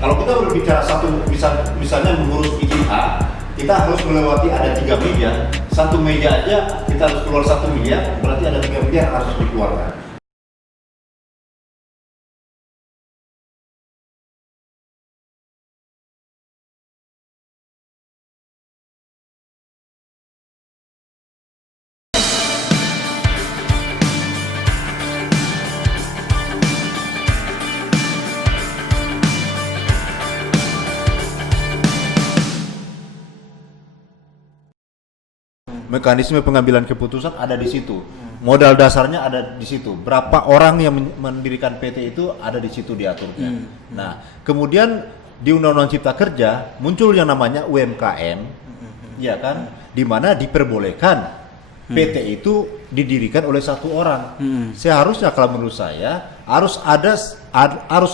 Kalau kita berbicara misalnya mengurus izin A, kita harus melewati ada 3 meja. Satu meja aja kita harus keluar 1 miliar, berarti ada 3 miliar yang harus dikeluarkan. Mekanisme pengambilan keputusan ada di situ. Modal dasarnya ada di situ. Berapa orang yang mendirikan PT itu ada di situ diaturnya. Nah, kemudian di Undang-Undang Cipta Kerja muncul yang namanya UMKM, ya kan, di mana diperbolehkan PT itu didirikan oleh satu orang. Seharusnya kalau menurut saya harus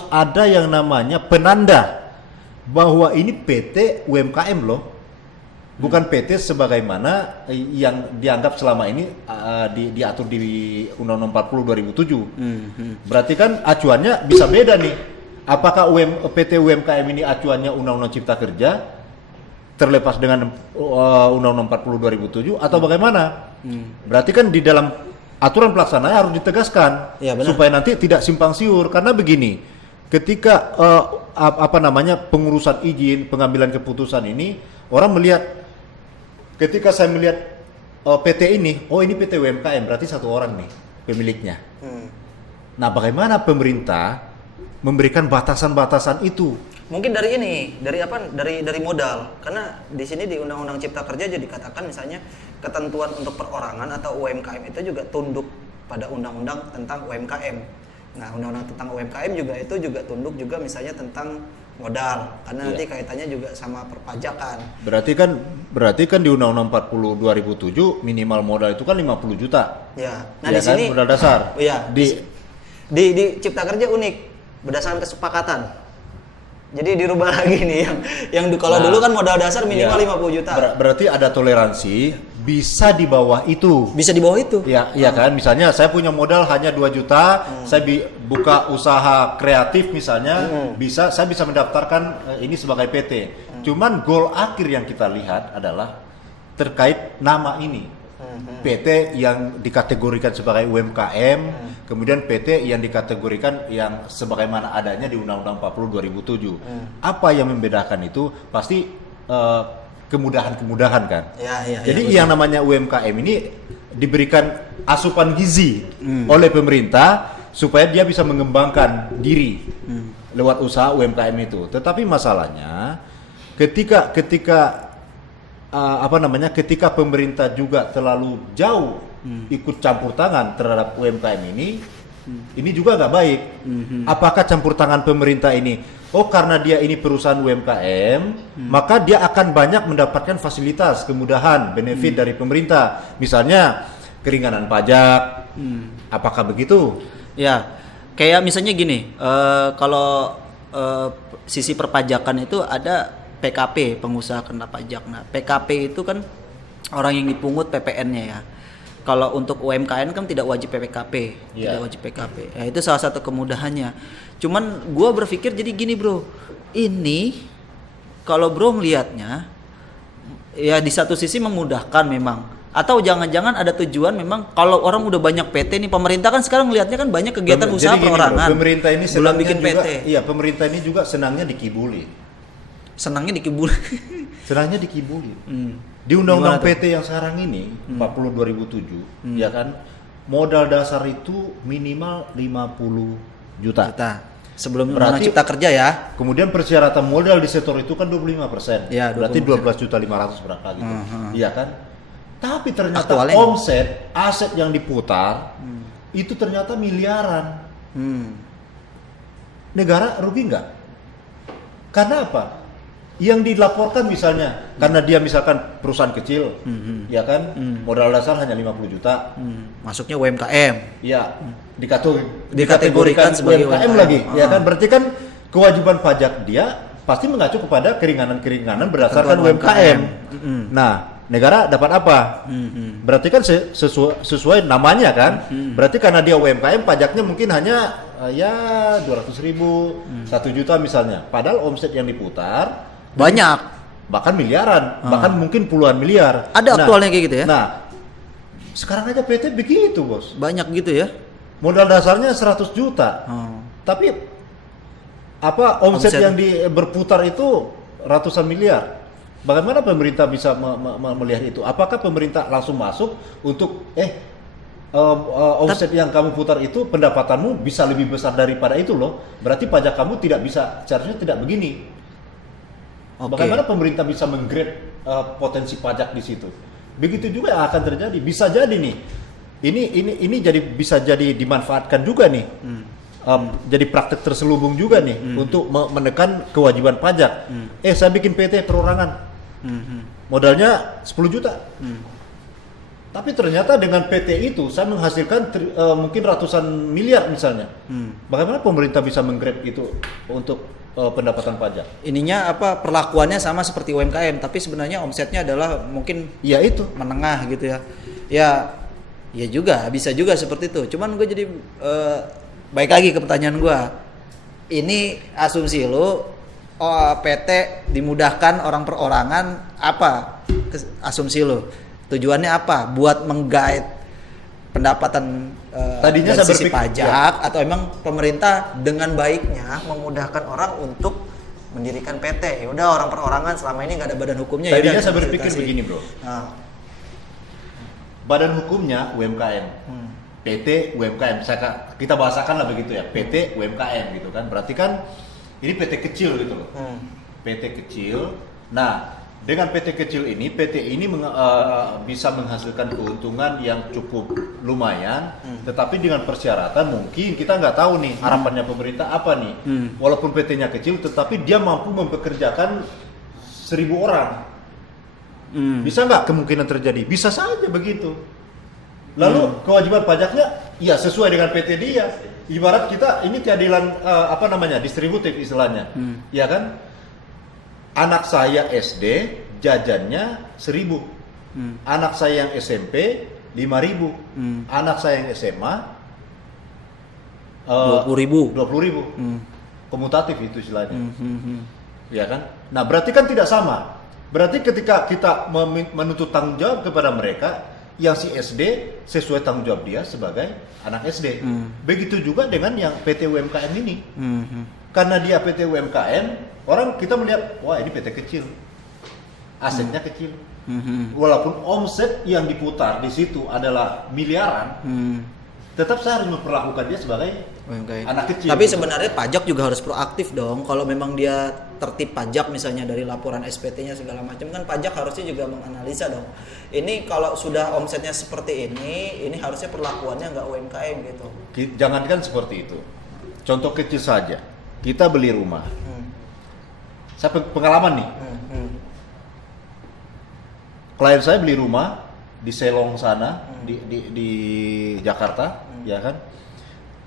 ada yang namanya penanda bahwa ini PT UMKM loh. Bukan PT sebagaimana yang dianggap selama ini diatur di Undang-Undang 40 2007. Berarti kan acuannya bisa beda nih. Apakah PT UMKM ini acuannya Undang-Undang Cipta Kerja terlepas dengan Undang-Undang 40 2007 atau bagaimana? Berarti kan di dalam aturan pelaksananya harus ditegaskan ya, supaya nanti tidak simpang siur. Karena begini, ketika pengurusan izin, pengambilan keputusan ini orang melihat. Ketika saya melihat PT ini, oh ini PT UMKM, berarti satu orang nih pemiliknya. Nah, bagaimana pemerintah memberikan batasan-batasan itu? Mungkin dari modal. Karena di sini di Undang-Undang Cipta Kerja jadi dikatakan misalnya ketentuan untuk perorangan atau UMKM itu juga tunduk pada undang-undang tentang UMKM. Nah, undang-undang tentang UMKM juga tunduk juga misalnya tentang modal, karena nanti kaitannya juga sama perpajakan. Berarti kan di Undang-Undang 40 2007 minimal modal itu kan 50 juta. Ya. Nah, ya di sini modal dasar. Iya. Di Cipta Kerja unik berdasarkan kesepakatan. Jadi dirubah lagi nih yang kalau dulu kan modal dasar minimal 50 juta. Berarti ada toleransi bisa di bawah itu. Bisa di bawah itu. Ya, iya kan. Misalnya saya punya modal hanya 2 juta, saya buka usaha kreatif misalnya, saya bisa mendaftarkan ini sebagai PT. Cuman goal akhir yang kita lihat adalah terkait nama ini. PT yang dikategorikan sebagai UMKM, kemudian PT yang dikategorikan yang sebagaimana adanya di Undang-Undang 40 2007. Apa yang membedakan itu? Pasti kemudahan-kemudahan kan. Jadi yang namanya UMKM ini diberikan asupan gizi oleh pemerintah supaya dia bisa mengembangkan diri lewat usaha UMKM itu. Tetapi masalahnya ketika ketika pemerintah juga terlalu jauh ikut campur tangan terhadap UMKM ini juga nggak baik. Apakah campur tangan pemerintah ini? Oh, karena dia ini perusahaan UMKM, maka dia akan banyak mendapatkan fasilitas, kemudahan, benefit dari pemerintah. Misalnya keringanan pajak. Apakah begitu? Ya, kayak misalnya gini, kalau sisi perpajakan itu ada PKP, pengusaha kena pajak. Nah, PKP itu kan orang yang dipungut PPN-nya ya. Kalau untuk UMKM kan tidak wajib PKP, tidak wajib PKP. Ya, itu salah satu kemudahannya. Cuman gue berpikir jadi gini bro, ini kalau bro melihatnya, ya di satu sisi memudahkan memang. Atau jangan-jangan ada tujuan memang kalau orang udah banyak PT nih, pemerintah kan sekarang melihatnya kan banyak kegiatan usaha perorangan. Pemerintah ini belum bikin juga, PT. Iya, pemerintah ini juga senangnya dikibuli. Senangnya dikibuli. Senangnya dikibuli. Di Undang-Undang PT yang sekarang ini 40 2007 ya kan, modal dasar itu minimal 50 juta. Sebelum Undang-Undang Cipta Kerja ya. Kemudian persyaratan modal di sektor itu kan 25%. Ya, berarti 12.500.000 berapa gitu. Iya kan? Tapi ternyata aktualnya omset aset yang diputar itu ternyata miliaran. Negara rugi nggak? Karena apa? Yang dilaporkan misalnya karena dia misalkan perusahaan kecil, ya kan, modal dasar hanya 50 juta. Masuknya UMKM. Ya, dikategorikan sebagai UMKM lagi, ya kan? Berarti kan kewajiban pajak dia pasti mengacu kepada keringanan-keringanan berdasarkan UMKM. Nah, negara dapat apa? Berarti kan sesuai namanya kan. Berarti karena dia UMKM pajaknya mungkin hanya ya 200.000, 1 juta misalnya. Padahal omset yang diputar Banyak. bahkan miliaran, bahkan mungkin puluhan miliar. Ada aktualnya kayak gitu ya? Nah, sekarang aja PT begitu, Bos. Banyak gitu ya? Modal dasarnya 100 juta. Tapi apa omset Omset. yang berputar itu ratusan miliar. Bagaimana pemerintah bisa melihat itu? Apakah pemerintah langsung masuk untuk omset yang kamu putar itu pendapatanmu bisa lebih besar daripada itu loh. Berarti pajak kamu tidak bisa, seharusnya tidak begini. Oke. Bagaimana pemerintah bisa menggrade potensi pajak di situ? Begitu juga yang akan terjadi. Bisa jadi nih. Ini jadi bisa jadi dimanfaatkan juga nih. Jadi praktek terselubung juga nih untuk menekan kewajiban pajak. Saya bikin PT perorangan. Modalnya 10 juta. Tapi ternyata dengan PT itu saya menghasilkan mungkin ratusan miliar misalnya. Bagaimana pemerintah bisa menggrab itu untuk pendapatan pajak? Ininya apa perlakuannya sama seperti UMKM, tapi sebenarnya omsetnya adalah mungkin Ya itu. menengah gitu ya. Ya juga bisa juga seperti itu. Cuman gue jadi baik lagi ke pertanyaan gue. Ini asumsi lo PT dimudahkan orang perorangan apa? Asumsi lo. Tujuannya apa? Buat menggait pendapatan Tadinya dari saya sisi berpikir- pajak atau emang pemerintah dengan baiknya memudahkan orang untuk mendirikan PT. Ya udah orang perorangan selama ini nggak ada badan hukumnya. ya Tadinya udah, saya berpikir fasilitasi. begini, Bro. Nah, Badan hukumnya UMKM. PT UMKM. Kita bahasakan lah begitu ya. PT UMKM gitu kan. Berarti kan ini PT kecil gitu loh. PT kecil. Nah, dengan PT kecil ini, PT ini bisa menghasilkan keuntungan yang cukup lumayan, tetapi dengan persyaratan mungkin kita nggak tahu nih harapannya pemerintah apa nih. Walaupun PT-nya kecil, tetapi dia mampu mempekerjakan 1.000 orang. Bisa nggak kemungkinan terjadi? Bisa saja begitu. Lalu kewajiban pajaknya, ya sesuai dengan PT dia. Ibarat kita ini keadilan distributif istilahnya, ya kan? Anak saya SD jajannya 1.000, anak saya yang SMP 5.000, anak saya yang SMA 20.000. 20.000. Komutatif itu istilahnya, ya kan? Nah berarti kan tidak sama. Berarti ketika kita menuntut tanggung jawab kepada mereka, yang si SD sesuai tanggung jawab dia sebagai anak SD. Begitu juga dengan yang PT UMKM ini. Karena dia PT UMKM, orang kita melihat, wah ini PT kecil, asetnya kecil. Walaupun omset yang diputar di situ adalah miliaran, tetap saya harus memperlakukan dia sebagai anak kecil. Tapi sebenarnya pajak juga harus proaktif dong. Kalau memang dia tertib pajak misalnya dari laporan SPT-nya segala macam kan pajak harusnya juga menganalisa dong. Ini kalau sudah omsetnya seperti ini harusnya perlakuannya nggak UMKM gitu. Jangankan seperti itu. Contoh kecil saja. Kita beli rumah. Saya pengalaman nih. Klien saya beli rumah di Selong sana, di Jakarta, ya kan.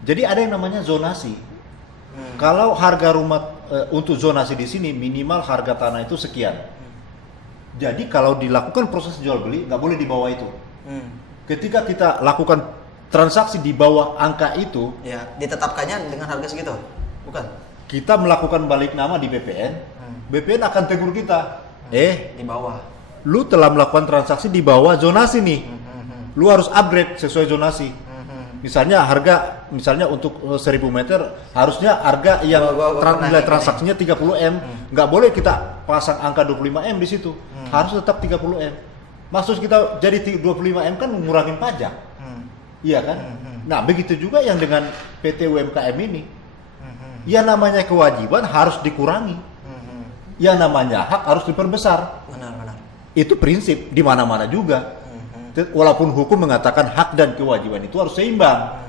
Jadi ada yang namanya zonasi. Kalau harga rumah untuk zonasi di sini minimal harga tanah itu sekian. Jadi kalau dilakukan proses jual beli nggak boleh di bawah itu. Ketika kita lakukan transaksi di bawah angka itu, Ya, ditetapkannya dengan harga segitu? Bukan? kita melakukan balik nama di BPN, BPN akan tegur kita. Di bawah. Lu telah melakukan transaksi di bawah zonasi nih. Lu harus upgrade sesuai zonasi. Misalnya untuk 1.000 meter harusnya harga yang Gua pernah nilai nih, transaksinya 30M. Nggak boleh kita pasang angka 25M di situ. Harus tetap 30M. Maksud kita jadi 25M kan mengurangi pajak. Iya kan? Nah, begitu juga yang dengan PT UMKM ini. Yang namanya kewajiban harus dikurangi. Yang namanya hak harus diperbesar. Benar. Itu prinsip di mana-mana juga. Walaupun hukum mengatakan hak dan kewajiban itu harus seimbang.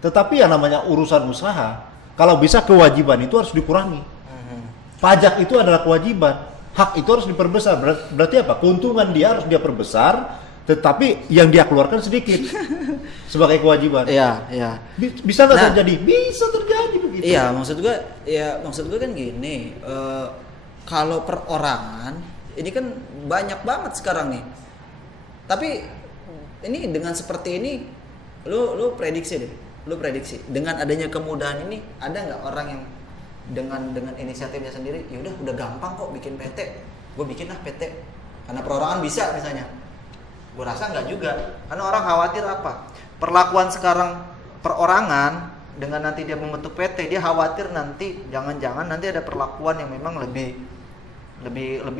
Tetapi yang namanya urusan usaha, kalau bisa kewajiban itu harus dikurangi. Pajak itu adalah kewajiban, hak itu harus diperbesar. Berarti apa? Keuntungan dia harus dia perbesar, tetapi yang dia keluarkan sedikit sebagai kewajiban. Iya. Bisa nggak Nah, terjadi? Bisa terjadi begitu. Iya, maksud gue kan gini, kalau perorangan ini kan banyak banget sekarang nih. Tapi ini dengan seperti ini, lu prediksi deh, dengan adanya kemudahan ini, ada nggak orang yang dengan inisiatifnya sendiri, ya udah gampang kok bikin PT, gue bikin lah PT, karena perorangan bisa misalnya. Gue rasa nggak juga, karena orang khawatir apa? Perlakuan sekarang perorangan dengan nanti dia membentuk PT, dia khawatir nanti jangan-jangan nanti ada perlakuan yang memang lebih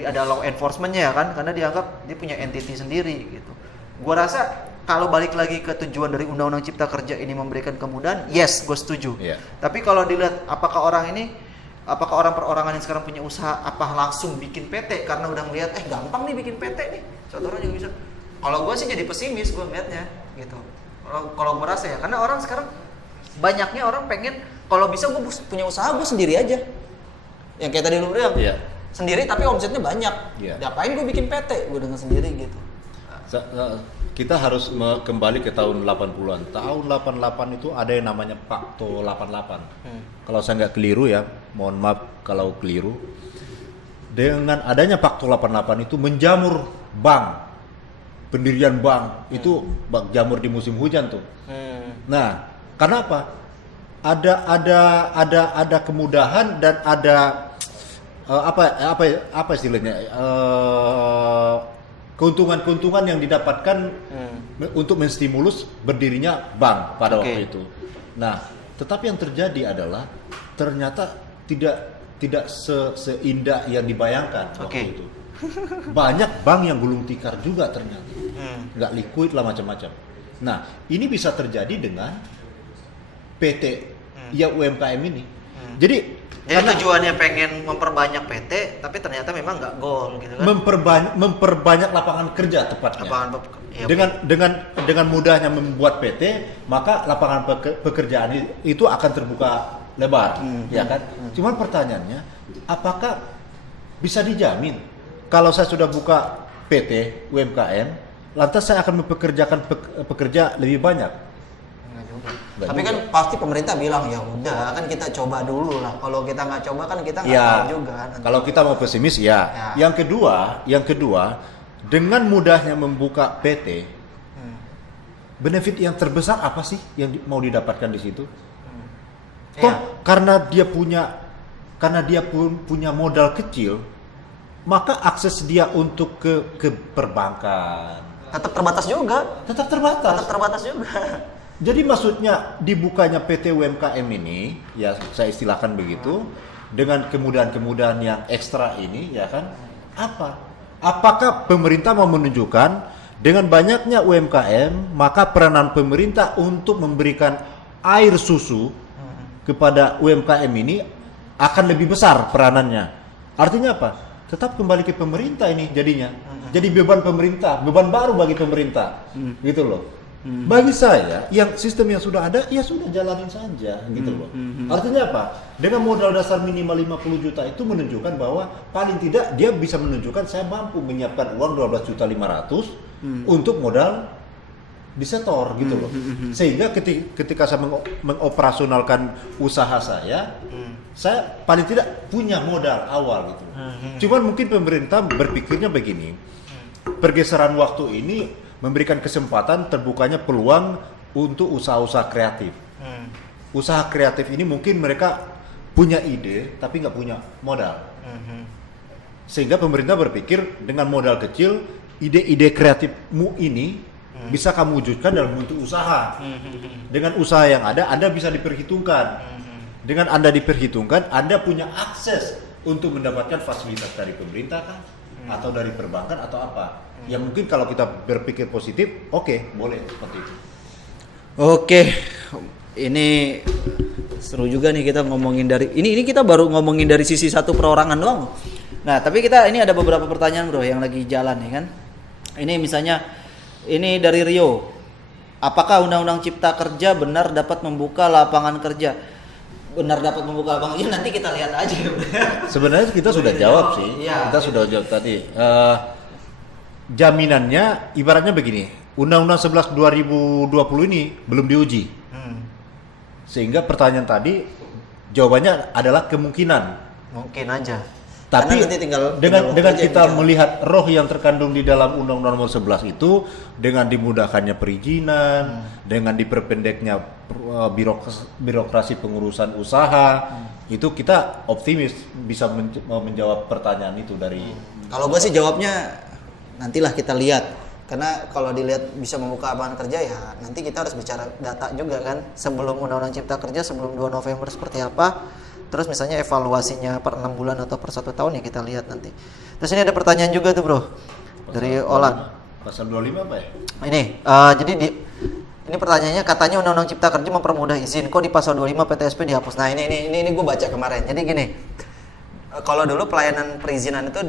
ada law enforcementnya ya kan, karena dianggap dia punya entity sendiri gitu. Gua rasa kalau balik lagi ke tujuan dari Undang-Undang Cipta Kerja ini memberikan kemudahan, yes, gue setuju. Yeah. Tapi kalau dilihat apakah orang perorangan yang sekarang punya usaha apa langsung bikin PT karena udah ngeliat gampang nih bikin PT nih, satu orang juga bisa. Kalau gue sih jadi pesimis gue ngeliatnya gitu. Kalau gue rasa ya, karena orang sekarang banyaknya orang pengen kalau bisa gue punya usaha gue sendiri aja. Yang kayak tadi lu bilang, sendiri tapi omsetnya banyak. Ngapain gue bikin PT, gue dengan sendiri gitu. Kita harus kembali ke tahun 80-an. Tahun 88 itu ada yang namanya Pakto 88. Kalau saya nggak keliru ya, mohon maaf kalau keliru. Dengan adanya Pakto 88 itu menjamur bank, pendirian bank itu jamur di musim hujan tuh. Nah, kenapa? Ada kemudahan dan ada apa istilahnya? Keuntungan-keuntungan yang didapatkan untuk menstimulus berdirinya bank pada waktu itu. Nah, tetapi yang terjadi adalah ternyata tidak seindah yang dibayangkan waktu itu. Banyak bank yang gulung tikar juga ternyata, nggak liquid lah macam-macam. Nah, ini bisa terjadi dengan PT ya UMKM ini. Jadi tujuannya pengen memperbanyak PT, tapi ternyata memang nggak goal gitu kan? Memperbanyak lapangan kerja tepatnya. Dengan mudahnya membuat PT, maka lapangan pekerjaan itu akan terbuka lebar, ya kan? Cuman pertanyaannya, apakah bisa dijamin kalau saya sudah buka PT UMKM, lantas saya akan mempekerjakan pekerja lebih banyak? Tapi kan pasti pemerintah bilang ya udah kan kita coba dulu lah. Kalau kita nggak coba kan kita nggak tahu juga. Kalau kita mau pesimis ya. Yang kedua, dengan mudahnya membuka PT, benefit yang terbesar apa sih yang mau didapatkan di situ? Karena dia punya modal kecil, maka akses dia untuk ke perbankan tetap terbatas juga. Tetap terbatas juga. Jadi maksudnya dibukanya PT UMKM ini, ya saya istilahkan begitu, dengan kemudahan-kemudahan yang ekstra ini, ya kan? Apakah pemerintah mau menunjukkan dengan banyaknya UMKM, maka peranan pemerintah untuk memberikan air susu kepada UMKM ini akan lebih besar peranannya? Artinya apa? Tetap kembali ke pemerintah ini jadinya. Jadi beban pemerintah, beban baru bagi pemerintah, gitu loh. Bagi saya, yang sistem yang sudah ada, ya sudah jalanin saja, gitu loh. Artinya apa? Dengan modal dasar minimal 50 juta itu menunjukkan bahwa paling tidak dia bisa menunjukkan saya mampu menyiapkan uang 12.500.000 untuk modal di setor, gitu loh. Sehingga ketika saya mengoperasionalkan usaha saya paling tidak punya modal awal, gitu. Cuman mungkin pemerintah berpikirnya begini, pergeseran waktu ini memberikan kesempatan terbukanya peluang untuk usaha-usaha kreatif. Usaha kreatif ini mungkin mereka punya ide tapi nggak punya modal. Sehingga pemerintah berpikir dengan modal kecil, ide-ide kreatifmu ini bisa kamu wujudkan dalam bentuk usaha. Dengan usaha yang ada, Anda bisa diperhitungkan. Dengan Anda diperhitungkan, Anda punya akses untuk mendapatkan fasilitas dari pemerintah kan? Atau dari perbankan atau apa. Ya mungkin kalau kita berpikir positif, oke, boleh seperti itu. Oke, ini seru juga nih kita ngomongin dari ini kita baru ngomongin dari sisi satu perorangan doang. Nah, tapi ini ada beberapa pertanyaan bro yang lagi jalan nih kan. Ini misalnya ini dari Rio. Apakah Undang-Undang Cipta Kerja benar dapat membuka lapangan kerja? Benar dapat membuka lapangan kerja, nanti kita lihat aja. Sebenarnya kita sudah jawab sih. Ya, kita sudah jawab tadi. Jaminannya ibaratnya begini, Undang-Undang 11 2020 ini belum diuji. Sehingga pertanyaan tadi jawabannya adalah kemungkinan. Mungkin aja. Tapi Karena nanti tinggal dengan waktu aja kita yang bicara. melihat roh yang terkandung di dalam Undang-Undang Nomor 11 itu, dengan dimudahkannya perizinan, dengan diperpendeknya birokrasi pengurusan usaha, itu kita optimis bisa menjawab pertanyaan itu dari. Kalau gue sih jawabnya nantilah kita lihat. Karena kalau dilihat bisa membuka lapangan kerja ya nanti kita harus bicara data juga kan. Sebelum Undang-Undang Cipta Kerja sebelum 2 November seperti apa. Terus misalnya evaluasinya per 6 bulan atau per 1 tahun ya kita lihat nanti. Terus ini ada pertanyaan juga tuh bro. Dari Olan. Pasal 25 apa ya? Ini jadi ini pertanyaannya katanya Undang-Undang Cipta Kerja mempermudah izin. Kok di pasal 25 PTSP dihapus? Nah ini gue baca kemarin. Jadi gini. Kalau dulu pelayanan perizinan itu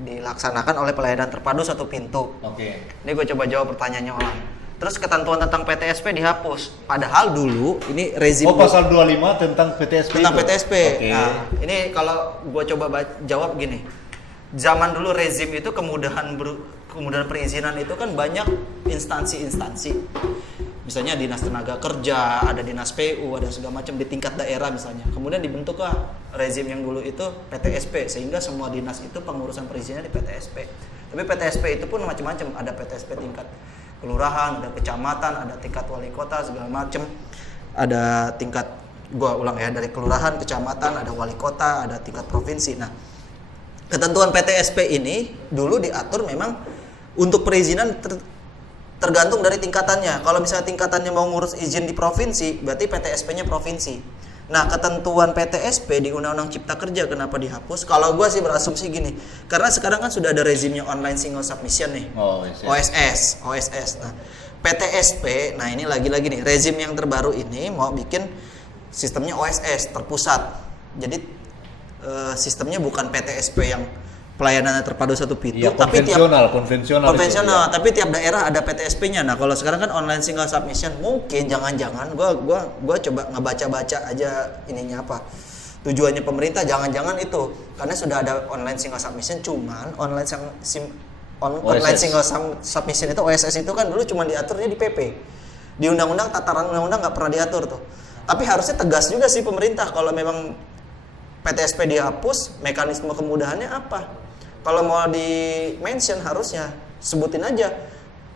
dilaksanakan oleh pelayanan terpadu satu pintu. Oke. Ini gue coba jawab pertanyaannya Olan. Terus ketentuan tentang PTSP dihapus. Padahal dulu ini rezim pasal 25 tentang PTSP. tentang itu? PTSP. Oke. Nah, ini kalau gue coba jawab gini. Zaman dulu rezim itu kemudahan perizinan itu kan banyak instansi-instansi. Misalnya dinas tenaga kerja, ada dinas PU, ada segala macam di tingkat daerah misalnya. Kemudian dibentuklah rezim yang dulu itu PTSP sehingga semua dinas itu pengurusan perizinan di PTSP. Tapi PTSP itu pun macam-macam. Ada PTSP tingkat kelurahan, ada kecamatan, ada tingkat wali kota segala macam. Ada tingkat dari kelurahan, kecamatan, ada wali kota, ada tingkat provinsi. Nah, ketentuan PTSP ini dulu diatur memang untuk perizinan tergantung dari tingkatannya. Kalau misalnya tingkatannya mau ngurus izin di provinsi, berarti PTSP-nya provinsi. Nah, ketentuan PTSP di Undang-Undang Cipta Kerja kenapa dihapus? Kalau gue sih berasumsi gini, karena sekarang kan sudah ada rezimnya online single submission nih, OSS. Nah, PTSP, nah ini lagi-lagi nih, rezim yang terbaru ini mau bikin sistemnya OSS terpusat. Jadi sistemnya bukan PTSP yang pelayanannya terpadu satu pintu, Ya, tapi konvensional. tapi tiap daerah ada PTSP-nya. Nah, kalau sekarang kan online single submission, mungkin jangan-jangan gua coba ngebaca-baca aja ininya apa. Tujuannya pemerintah jangan-jangan itu karena sudah ada online single submission, cuman online single submission itu OSS itu kan dulu cuma diaturnya di PP. Di undang-undang tataran undang-undang nggak pernah diatur tuh. Tapi harusnya tegas juga sih pemerintah kalau memang PTSP dihapus, mekanisme kemudahannya apa? Kalau mau di-mention harusnya sebutin aja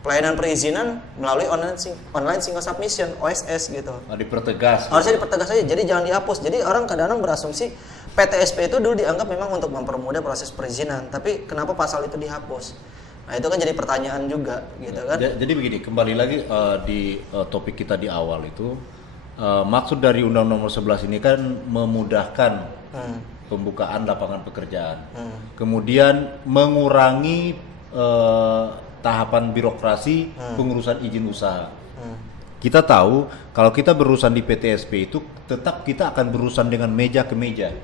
pelayanan perizinan melalui online single submission OSS gitu. Dipertegas. Harusnya dipertegas aja. Jadi jangan dihapus. Jadi orang kadang-kadang berasumsi PTSP itu dulu dianggap memang untuk mempermudah proses perizinan, tapi kenapa pasal itu dihapus? Nah, itu kan jadi pertanyaan juga gitu kan. Jadi begini, kembali lagi di topik kita di awal itu maksud dari Undang-Undang Nomor 11 ini kan memudahkan pembukaan lapangan pekerjaan, kemudian mengurangi tahapan birokrasi pengurusan izin usaha. Kita tahu kalau kita berurusan di PTSP itu tetap kita akan berurusan dengan meja ke meja,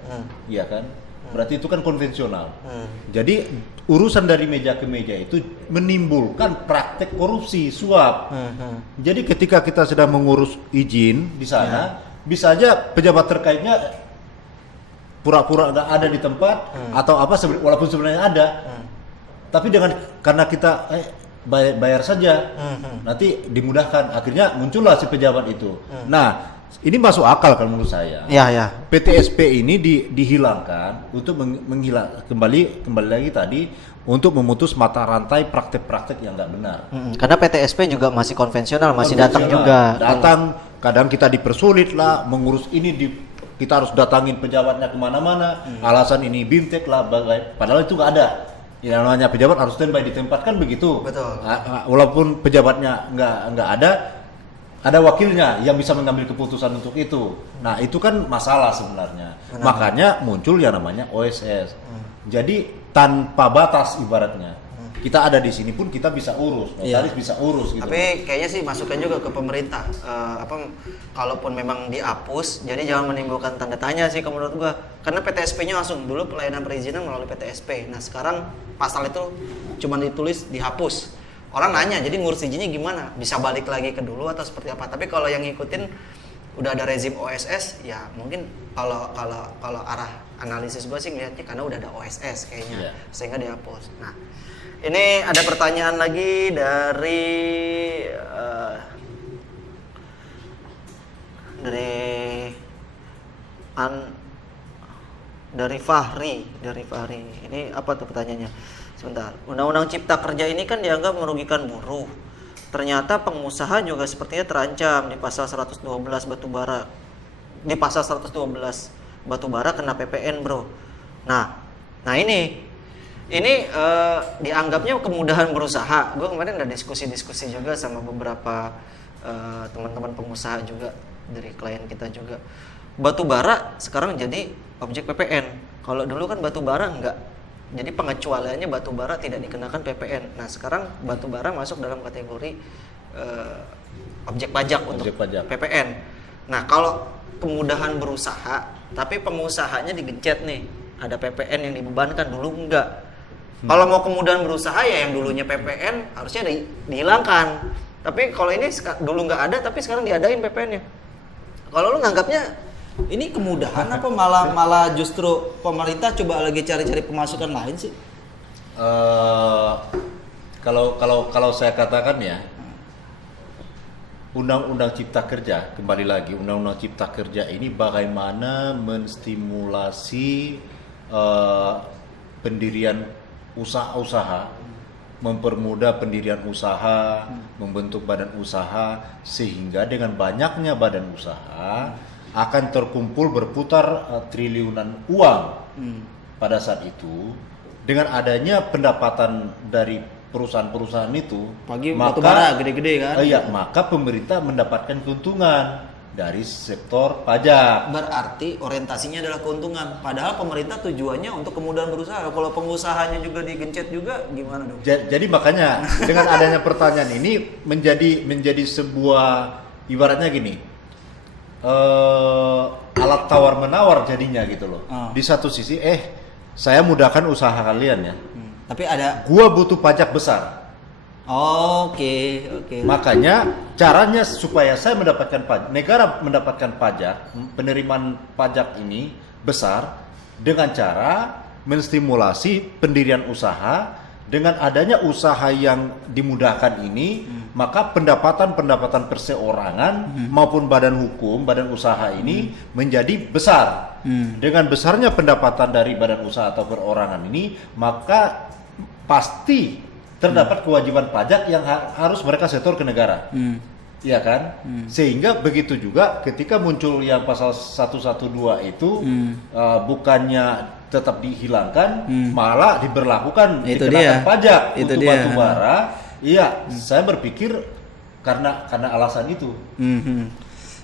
iya kan? Berarti itu kan konvensional. Jadi urusan dari meja ke meja itu menimbulkan praktek korupsi, suap. Jadi ketika kita sedang mengurus izin di sana, bisa aja pejabat terkaitnya pura-pura nggak ada di tempat atau apa walaupun sebenarnya ada. Tapi karena kita bayar saja, nanti dimudahkan. Akhirnya muncullah si pejabat itu. Nah, ini masuk akal kan menurut saya. Ya. PTSP ini dihilangkan untuk kembali lagi tadi untuk memutus mata rantai praktek-praktek yang nggak benar. Karena PTSP juga masih konvensional, masih datang juga. Datang, kadang kita dipersulit lah mengurus ini kita harus datangin pejabatnya kemana-mana. Alasan ini BIMTEK lah, padahal itu nggak ada. Yang namanya pejabat harus standby di tempat kan begitu. Betul. Walaupun pejabatnya nggak ada wakilnya yang bisa mengambil keputusan untuk itu. Nah, itu kan masalah sebenarnya. Benar. Makanya muncul yang namanya OSS. Jadi tanpa batas ibaratnya. Kita ada di sini pun kita bisa urus, notaris bisa urus gitu. Tapi kayaknya sih masukan juga ke pemerintah. Kalaupun memang dihapus, jadi jangan menimbulkan tanda tanya sih menurut gua. Karena PTSP-nya langsung dulu pelayanan perizinan melalui PTSP. Nah, sekarang pasal itu cuma ditulis dihapus. Orang nanya, jadi ngurus izinnya gimana? Bisa balik lagi ke dulu atau seperti apa? Tapi kalau yang ngikutin udah ada rezim OSS, ya mungkin kalau arah analisis gue sih ngeliatnya karena udah ada OSS kayaknya, sehingga dihapus. Nah, ini ada pertanyaan lagi dari Dari Fahri. Ini apa tuh pertanyaannya? Sebentar. Undang-Undang Cipta Kerja ini kan dianggap merugikan buruh. Ternyata pengusaha juga sepertinya terancam di pasal 112 batubara. Di pasal 112 batubara kena PPN, Bro. Nah ini dianggapnya kemudahan berusaha. Gue kemarin ada diskusi juga sama beberapa teman-teman pengusaha juga dari klien kita juga. Batubara sekarang jadi objek PPN. Kalau dulu kan batubara enggak. Jadi pengecualiannya batubara tidak dikenakan PPN. Nah sekarang batubara masuk dalam kategori objek pajak untuk PPN. Nah kalau kemudahan berusaha, tapi pengusahanya digencet nih, ada PPN yang dibebankan, dulu enggak. Kalau mau kemudahan berusaha ya yang dulunya PPN harusnya dihilangkan. Tapi kalau ini dulu nggak ada, tapi sekarang diadain PPN-nya. Kalau lu nganggapnya ini kemudahan apa malah justru pemerintah coba lagi cari-cari pemasukan lain sih? Kalau saya katakan ya, Undang-Undang Cipta Kerja, kembali lagi, Undang-Undang Cipta Kerja ini bagaimana menstimulasi pendirian usaha-usaha, mempermudah pendirian usaha, membentuk badan usaha, sehingga dengan banyaknya badan usaha akan terkumpul berputar triliunan uang pada saat itu. Dengan adanya pendapatan dari perusahaan-perusahaan itu, batubara gede-gede kan? Maka pemerintah mendapatkan keuntungan dari sektor pajak. Berarti orientasinya adalah keuntungan. Padahal pemerintah tujuannya untuk kemudahan berusaha. Kalau pengusahanya juga digencet juga gimana dong? Jadi makanya dengan adanya pertanyaan ini menjadi sebuah, ibaratnya gini, alat tawar menawar jadinya gitu loh. Di satu sisi saya mudahkan usaha kalian ya. Tapi ada gua butuh pajak besar. Oke. Makanya caranya supaya saya mendapatkan negara mendapatkan pajak, penerimaan pajak ini besar dengan cara menstimulasi pendirian usaha. Dengan adanya usaha yang dimudahkan ini, maka pendapatan perseorangan maupun badan hukum, badan usaha ini menjadi besar. Dengan besarnya pendapatan dari badan usaha atau perorangan ini, maka pasti terdapat kewajiban pajak yang harus mereka setor ke negara. Iya kan? Sehingga begitu juga ketika muncul yang pasal 112 itu bukannya tetap dihilangkan, malah diberlakukan dikenakan pajak untuk batubara. Iya, saya berpikir karena alasan itu.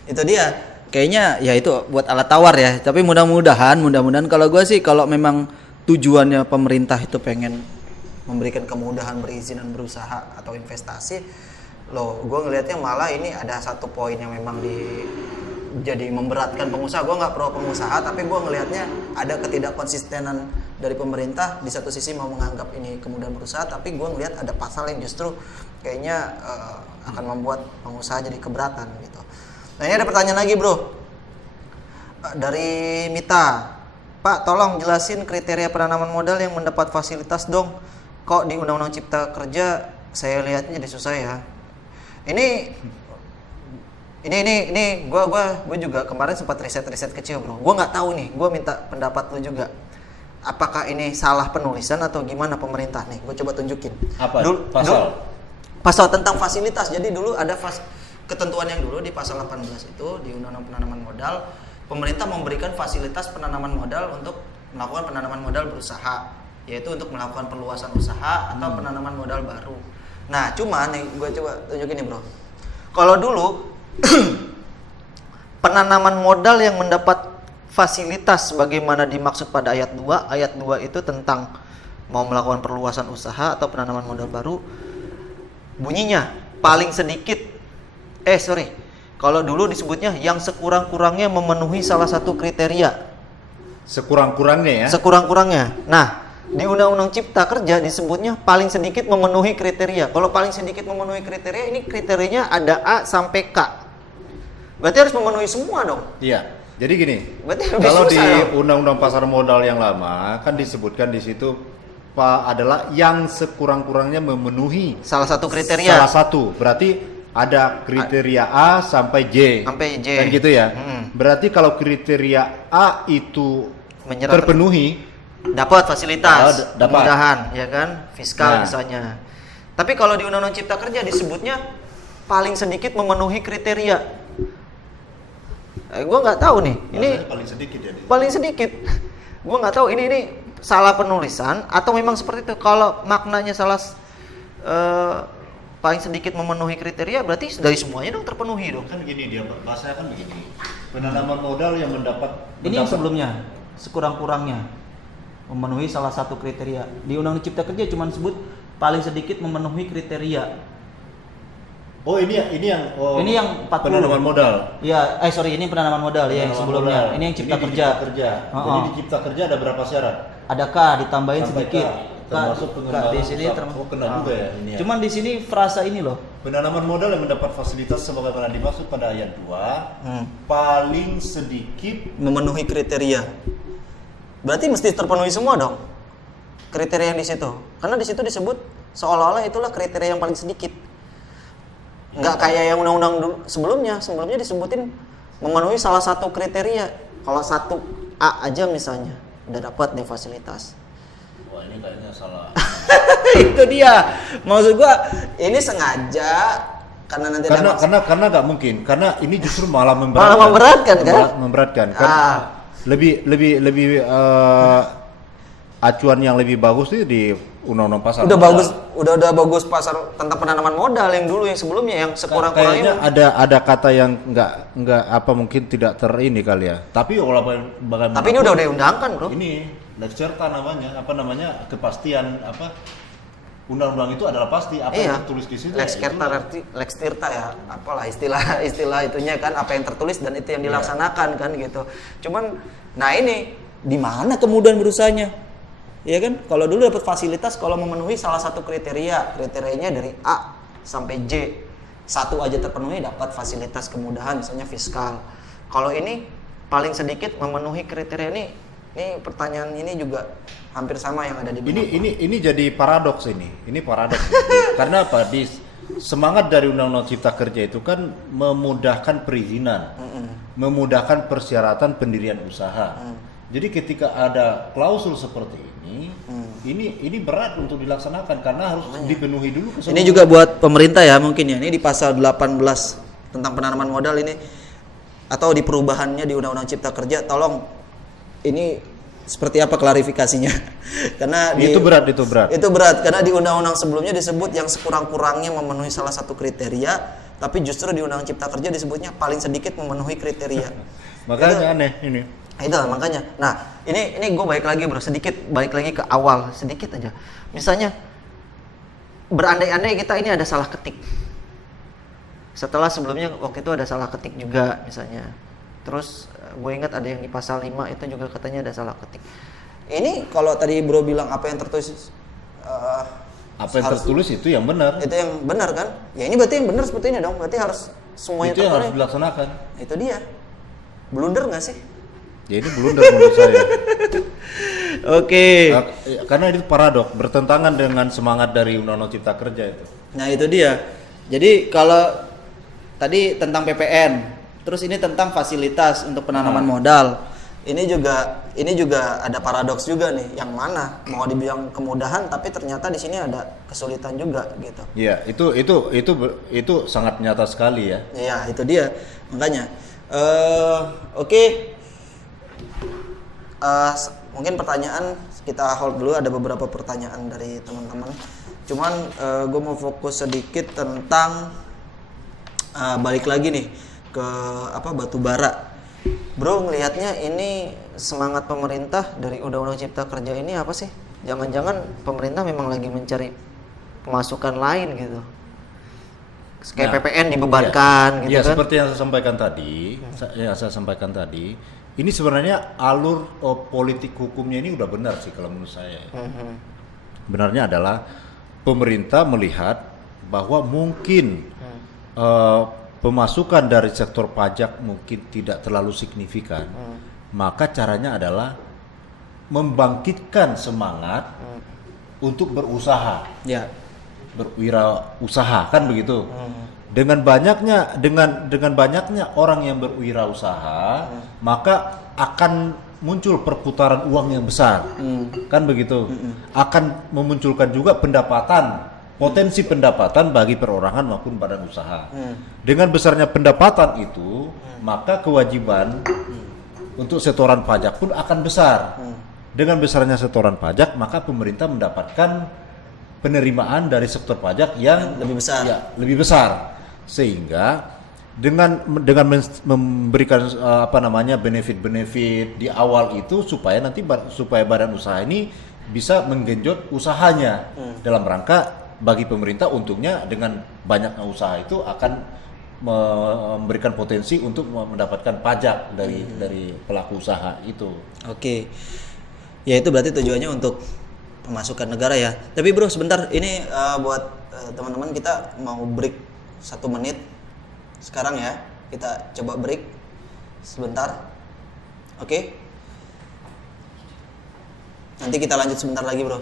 Itu dia. Kayaknya ya itu buat alat tawar ya. Tapi mudah-mudahan kalau gue sih kalau memang tujuannya pemerintah itu pengen memberikan kemudahan perizinan berusaha atau investasi, gue ngelihatnya malah ini ada satu poin yang memang jadi memberatkan pengusaha. Gue nggak pro pengusaha, tapi gue ngelihatnya ada ketidakkonsistenan dari pemerintah. Di satu sisi mau menganggap ini kemudahan berusaha, tapi gue ngelihat ada pasal yang justru kayaknya akan membuat pengusaha jadi keberatan gitu. Nah ini ada pertanyaan lagi bro, dari Mita. Pak, tolong jelasin kriteria penanaman modal yang mendapat fasilitas dong. Kok di Undang-Undang Cipta Kerja saya lihatnya jadi susah ya. Ini gue juga kemarin sempat riset kecil bro. Gue nggak tahu nih, gue minta pendapat lu juga. Apakah ini salah penulisan atau gimana pemerintah nih? Gue coba tunjukin. Apa? Pasal tentang fasilitas. Jadi dulu ada ketentuan yang dulu di pasal 18 itu di Undang-Undang Penanaman Modal, pemerintah memberikan fasilitas penanaman modal untuk melakukan penanaman modal berusaha, yaitu untuk melakukan perluasan usaha atau penanaman modal baru. Nah, cuman nih gue coba tunjukin nih bro. Kalau dulu penanaman modal yang mendapat fasilitas bagaimana dimaksud pada ayat 2. Ayat 2 itu tentang mau melakukan perluasan usaha atau penanaman modal baru. Bunyinya paling sedikit kalau dulu disebutnya yang sekurang-kurangnya memenuhi salah satu kriteria. Sekurang-kurangnya ya? Sekurang-kurangnya. Nah, di Undang-Undang Cipta Kerja disebutnya paling sedikit memenuhi kriteria. Kalau paling sedikit memenuhi kriteria, ini kriterianya ada A sampai K. Berarti harus memenuhi semua dong. Iya. Jadi gini, kalau di Undang-Undang Pasar Modal yang lama kan disebutkan di situ adalah yang sekurang-kurangnya memenuhi salah satu kriteria. Salah satu. Berarti ada kriteria A sampai J. Sampai J. Kan gitu ya. Berarti kalau kriteria A itu menyerap terpenuhi, dapat fasilitas, dapat. kemudahan, ya kan, fiskal Nah. misalnya. Tapi kalau di Undang-Undang Cipta Kerja disebutnya paling sedikit memenuhi kriteria. Gue nggak tahu nih, ini Rasanya paling sedikit ya. paling sedikit. Gue nggak tahu ini salah penulisan atau memang seperti itu. Kalau maknanya salah, paling sedikit memenuhi kriteria, berarti dari semuanya dong terpenuhi dong. Kan gini dia bahasanya kan begini. Penanaman modal yang Ini yang sebelumnya, sekurang-kurangnya memenuhi salah satu kriteria. Di Undang-Undang Cipta Kerja cuma sebut paling sedikit memenuhi kriteria. Oh ini yang Ini yang 40. penanaman modal. Iya, ini penanaman modal ya yang Penanaman sebelumnya. modal. Ini yang Cipta Ini di Kerja. Cipta Kerja. Jadi di Cipta Kerja ada berapa syarat? Ada K ditambahin Sampai sedikit. K. Termasuk pengembangan di sini usaha. Oh, kena juga ya ini ya. Cuman di sini frasa ini loh. Penanaman modal yang mendapat fasilitas sebagaimana dimaksud pada ayat 2 paling sedikit Memenuhi kriteria. Berarti mesti terpenuhi semua dong kriteria yang di situ. Karena di situ disebut seolah-olah itulah kriteria yang paling sedikit. Nggak kayak yang undang-undang sebelumnya disebutin memenuhi salah satu kriteria. Kalau 1A aja misalnya udah dapat nih fasilitas. wah ini kayaknya salah. Itu dia. Maksud gua Ini sengaja karena nanti ada karena nggak mungkin karena ini justru malah Malah memberatkan, kan? memberatkan kan lebih acuan yang lebih bagus itu di undang-undang pasar udah modal. bagus pasar tentang penanaman modal yang dulu yang sebelumnya yang Kayaknya sekurang-kurangnya. ada kata yang nggak apa mungkin tidak terini kali ya tapi walaupun bagaimana Tapi ini udah diundangkan, Bro. ini lex certa namanya kepastian apa undang-undang itu adalah pasti apa yang tertulis di situ Lex ya, itulah. Lex Tirta ya, apalah istilah itunya kan, apa yang tertulis dan itu yang dilaksanakan kan gitu. Cuman, nah ini di mana kemudahan berusahanya? Ya kan, kalau dulu dapat fasilitas kalau memenuhi salah satu kriterianya dari A sampai J, satu aja terpenuhi dapat fasilitas kemudahan, misalnya fiskal. Kalau ini paling sedikit memenuhi kriteria ini pertanyaan ini juga hampir sama yang ada di benak. Ini jadi paradoks ini paradoks karena apa di semangat dari Undang-Undang Cipta Kerja itu kan memudahkan perizinan, memudahkan persyaratan pendirian usaha. Jadi ketika ada klausul seperti ini berat untuk dilaksanakan karena harus dipenuhi dulu keseluruhan. Ini juga buat pemerintah ya mungkin ya. Ini di pasal 18 tentang penanaman modal ini atau di perubahannya di Undang-Undang Cipta Kerja, tolong ini seperti apa klarifikasinya? Karena itu berat. Itu berat karena di undang-undang sebelumnya disebut yang sekurang-kurangnya memenuhi salah satu kriteria, tapi justru di Undang Cipta Kerja disebutnya paling sedikit memenuhi kriteria. Makanya aneh ini. Itu makanya. Nah, ini gue balik lagi ke awal sedikit aja. Misalnya berandai-andai kita ini ada salah ketik. Setelah sebelumnya waktu itu ada salah ketik juga misalnya. Terus gue ingat ada yang di pasal 5 itu juga katanya ada salah ketik. Ini kalau tadi Bro bilang apa yang tertulis Apa yang tertulis itu yang benar. Itu yang benar kan? Ya ini berarti yang benar seperti ini dong. Berarti harus semuanya Itu yang harus terpenuhi. dilaksanakan. Itu dia. Blunder nggak sih? Ya ini blunder menurut saya. Oke. Karena itu paradok, bertentangan dengan semangat dari Undang-Undang Cipta Kerja itu. Nah, itu dia. Jadi kalau tadi tentang PPN, terus ini tentang fasilitas untuk penanaman modal. Ini juga ada paradoks juga nih. Yang mana mau dibilang kemudahan tapi ternyata di sini ada kesulitan juga gitu. Iya, itu sangat nyata sekali ya. Iya, itu dia. Makanya oke. Mungkin pertanyaan kita hold dulu, ada beberapa pertanyaan dari teman-teman. Cuman gue mau fokus sedikit tentang balik lagi nih ke batu bara. Bro, ngelihatnya ini semangat pemerintah dari Undang-Undang Cipta Kerja ini apa sih? Jangan-jangan pemerintah memang lagi mencari pemasukan lain gitu. Kayak PPN dibebankan gitu ya, kan? seperti yang saya sampaikan tadi, ini sebenarnya alur politik hukumnya ini udah benar sih kalau menurut saya. Benarnya adalah pemerintah melihat bahwa mungkin pemasukan dari sektor pajak mungkin tidak terlalu signifikan, maka caranya adalah membangkitkan semangat untuk berusaha, berwirausaha kan begitu. Dengan banyaknya orang yang berwirausaha, maka akan muncul perputaran uang yang besar, kan begitu, akan memunculkan juga potensi pendapatan bagi perorangan maupun badan usaha. Dengan besarnya pendapatan itu, maka kewajiban untuk setoran pajak pun akan besar. Dengan besarnya setoran pajak, maka pemerintah mendapatkan penerimaan dari sektor pajak yang lebih besar. Ya, lebih besar. Sehingga dengan memberikan benefit-benefit di awal itu supaya badan usaha ini bisa menggenjot usahanya dalam rangka bagi pemerintah untungnya dengan banyaknya usaha itu akan memberikan potensi untuk mendapatkan pajak dari pelaku usaha itu. Oke. Ya itu berarti tujuannya untuk pemasukan negara ya. Tapi bro sebentar ini buat teman-teman kita mau break 1 menit sekarang ya. Kita coba break sebentar. Oke. Nanti kita lanjut sebentar lagi bro.